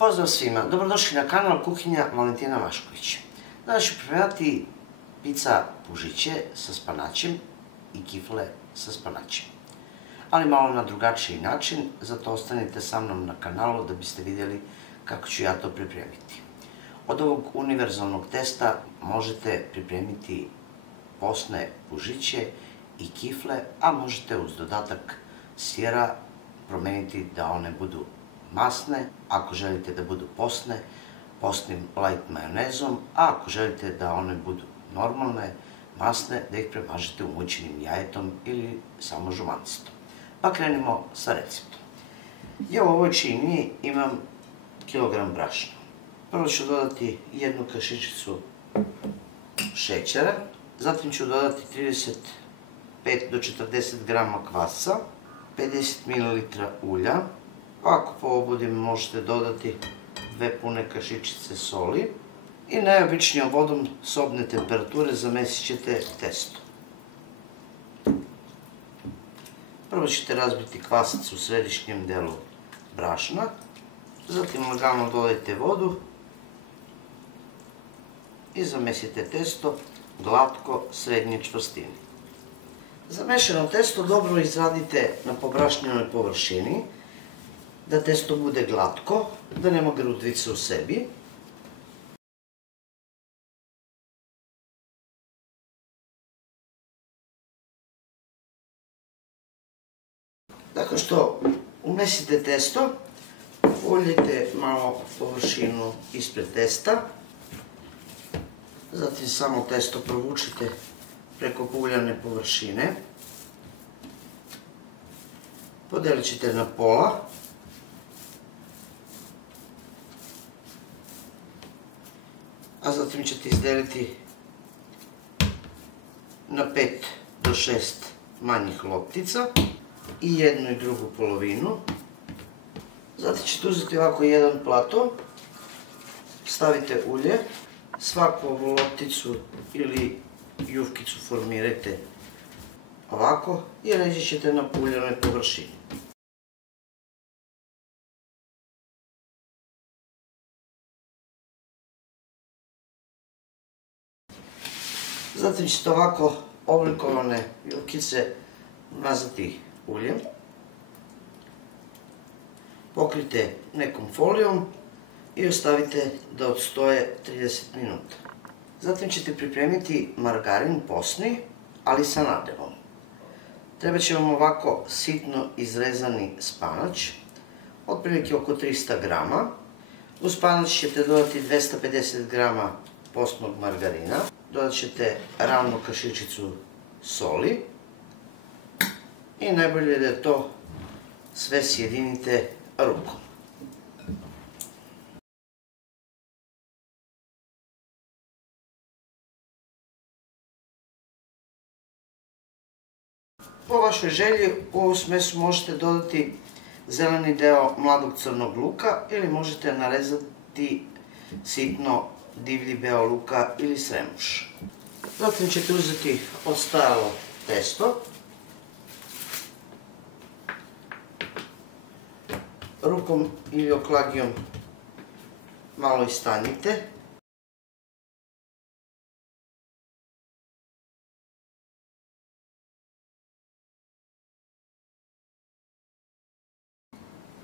Pozdrav svima, dobrodošli na kanal Kuhinja Valentina Mašković. Danas ću pripremati pizza pužiće sa spanaćem i kifle sa spanaćem. Ali malo na drugačiji način, zato ostanite sa mnom na kanalu da biste vidjeli kako ću ja to pripremiti. Od ovog univerzalnog testa možete pripremiti posne pužiće i kifle, a možete uz dodatak sira promeniti da one budu masne, ako želite da budu posne, posnim light majonezom, a ako želite da one budu normalne, masne, da ih premažete umućenim jajetom ili samo žumanctom. Pa krenimo sa receptom. Ja u ovoj čini imam kilogram brašna. Prvo ću dodati jednu kašičicu šećera, zatim ću dodati 35 do 40 grama kvasa, 50 ml ulja. Ako po obudim možete dodati 2 pune kašičice soli i najobičnijom vodom sobne temperature zamesit ćete testo. Prvo ćete razbiti kvasac u središnjem delu brašna, zatim lagano dodajte vodu i zamesite testo glatko srednje čvrstine. Zamešano testo dobro izradite na pobrašnjenoj površini, da testo bude glatko, da nema grudvice u sebi. Tako što umesite testo, poljite malo površinu ispred testa, zatim samo testo provučite preko pouljane površine, podelit ćete na pola, a zatim ćete izdeliti na 5 do 6 manjih loptica i jednu i drugu polovinu. Zatim ćete uzeti ovako jedan plato, stavite ulje, svaku ovu lopticu ili jufkicu formirajte ovako i ređat ćete na pouljanoj površini. Zatim ćete ovako oblikovane jufkice mazati uljem. Pokrijte nekom folijom i ostavite da odstoje 30 minuta. Zatim ćete pripremiti margarin posni, ali sa nadevom. Treba će vam ovako sitno izrezani spanać, otprilike oko 300 grama. U spanać ćete dodati 250 grama posnog margarina. Dodat ćete ravnu kašičicu soli i najbolje je da to sve sjedinite rukom. Po vašoj želji u ovu smesu možete dodati zeleni deo mladog crnog luka ili možete narezati sitno divlji beo luka ili sremuš. Zatim ćete uzeti ostajalo testo, rukom ili oklagijom malo istanjite,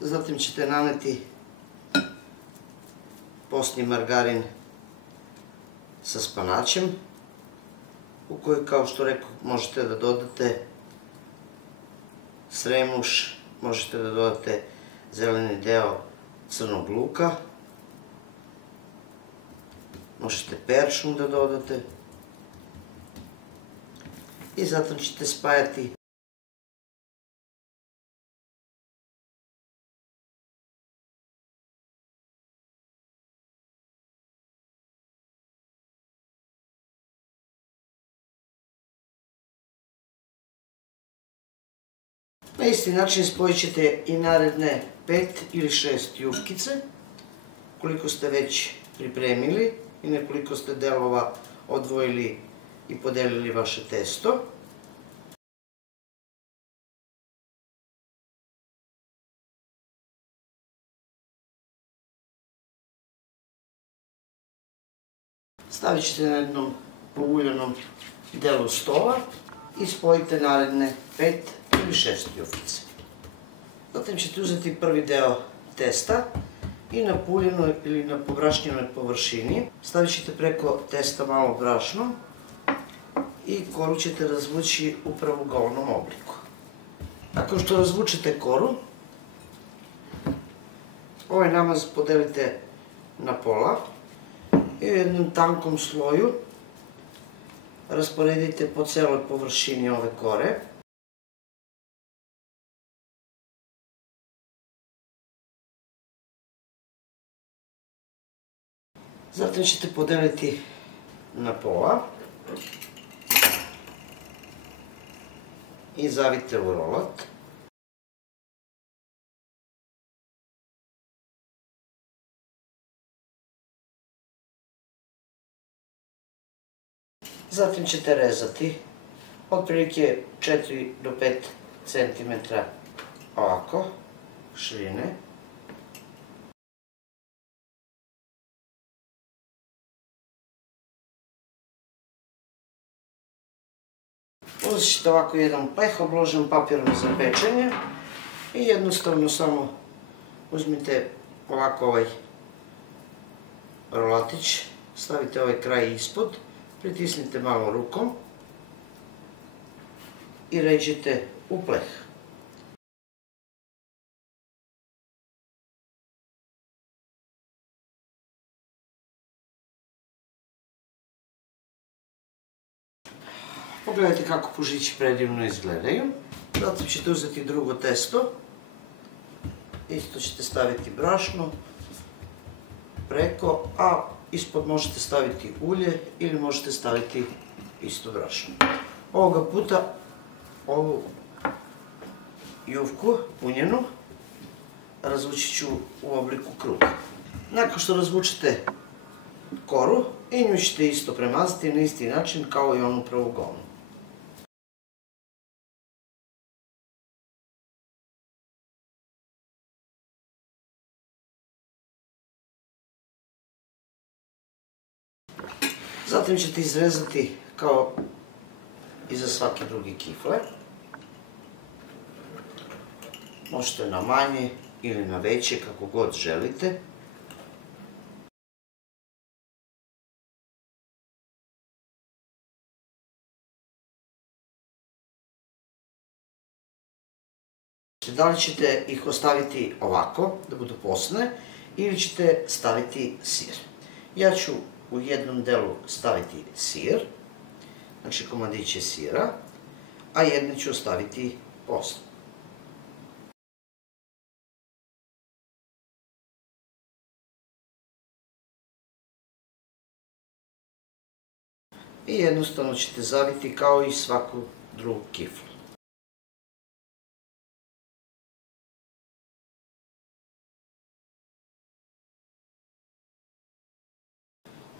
zatim ćete naneti posni margarin sa spanaćem, u koji, kao što rekao, možete da dodate sremuš, možete da dodate zeleni deo crnog luka, možete peršun da dodate i zatim ćete spajati na isti način. Spojit ćete i naredne 5 ili 6 jufkice, koliko ste već pripremili i nekoliko ste delova odvojili i podelili vaše testo. Stavit ćete na jednom pouljenom delu stola i spojite naredne 5 ili 6 jufice. Zatim ćete uzeti prvi deo testa i na pouljenoj ili na pobrašnjenoj površini stavit ćete preko testa malo brašno i koru ćete razvući u pravougolnom obliku. Nakon što razvučete koru, ovaj namaz podelite na pola i u jednom tankom sloju rasporedite po celoj površini ove kore. Zatim ćete podeliti na pola i zavite u rolat. Zatim ćete rezati otprilike 4 do 5 cm ovako širine. Uzet ćete ovako jedan pleh obložen papirom za pečenje i jednostavno samo uzmite ovako ovaj rolatić, stavite ovaj kraj ispod, pritisnite malo rukom i ređite u pleh. Pogledajte kako pužići predivno izgledaju. Zatim ćete uzeti drugo testo. Isto ćete staviti brašno preko, a ispod možete staviti ulje ili možete staviti isto brašno. Ovoga puta ovu jufku punjenu razvući ću u obliku kruga. Nakon što razvučete koru, i nju ćete isto premazati na isti način kao i onu pravougolnu. Zatim ćete izrezati kao i za svaki drugi kifle. Možete na manje ili na veće, kako god želite. Da li ćete ih ostaviti ovako, da budu posne, ili ćete staviti sir. Ja ću u jednom delu staviti sir, znači komadiće sira, a jedne ću ostaviti posne. I jednostavno ćete zaviti kao i svaku drugu kiflu.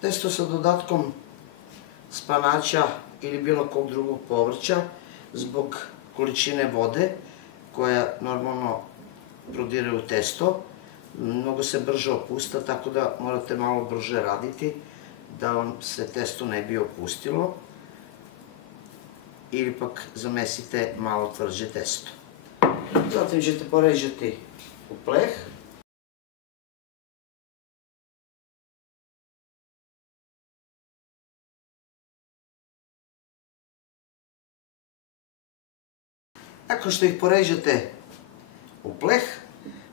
Testo sa dodatkom spanaća ili bilo kog drugog povrća zbog količine vode koja normalno prodire u testo, mnogo se brže opusta, tako da morate malo brže raditi da vam se testo ne bi opustilo, ili pak zamesite malo tvrđe testo. Zatim ćete poređati u pleh. Nakon što ih poređate u pleh,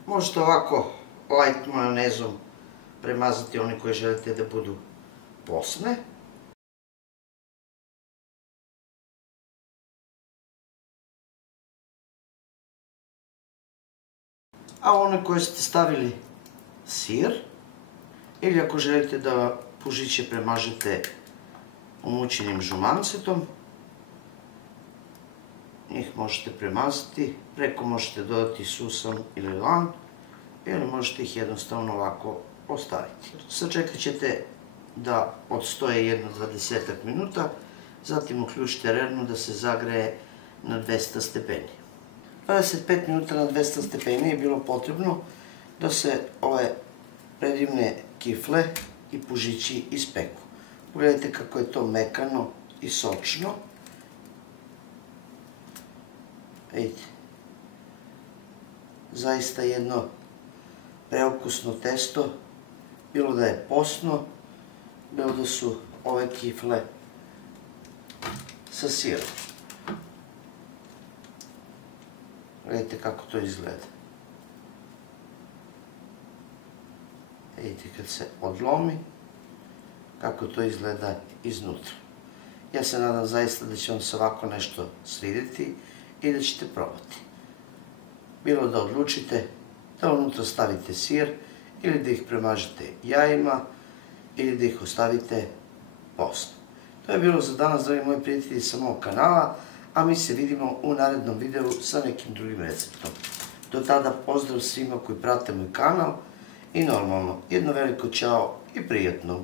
možete ovako light majonezom premazati one koje želite da budu posne. A one koje ste stavili sir, ili ako želite da pužiće premažete umućenim žumancetom, njih možete premazati, preko možete dodati susan ili lan, ili možete ih jednostavno ovako ostaviti. Sačekat ćete da odstoje jedno 20 minuta, zatim uključite rernu da se zagreje na 200 stepeni. 25 minuta na 200 stepeni je bilo potrebno da se ove predivne kifle i pužići ispeku. Pogledajte kako je to mekano i sočno. Vidite. Zaista jedno preukusno testo, bilo da je postno, bilo da su ove kifle sa sirom. Gledajte kako to izgleda. Vidite kad se odlomi, kako to izgleda iznutra. Ja se nadam zaista da će vam se ovako nešto svidjeti i da ćete probati. Bilo da odlučite da unutra stavite sir ili da ih premažete jajima ili da ih ostavite postno. To je bilo za danas, dragi moji prijatelji, sa mog kanala, a mi se vidimo u narednom videu sa nekim drugim receptom. Do tada pozdrav svima koji prate moj kanal i normalno jedno veliko ćao i prijatno.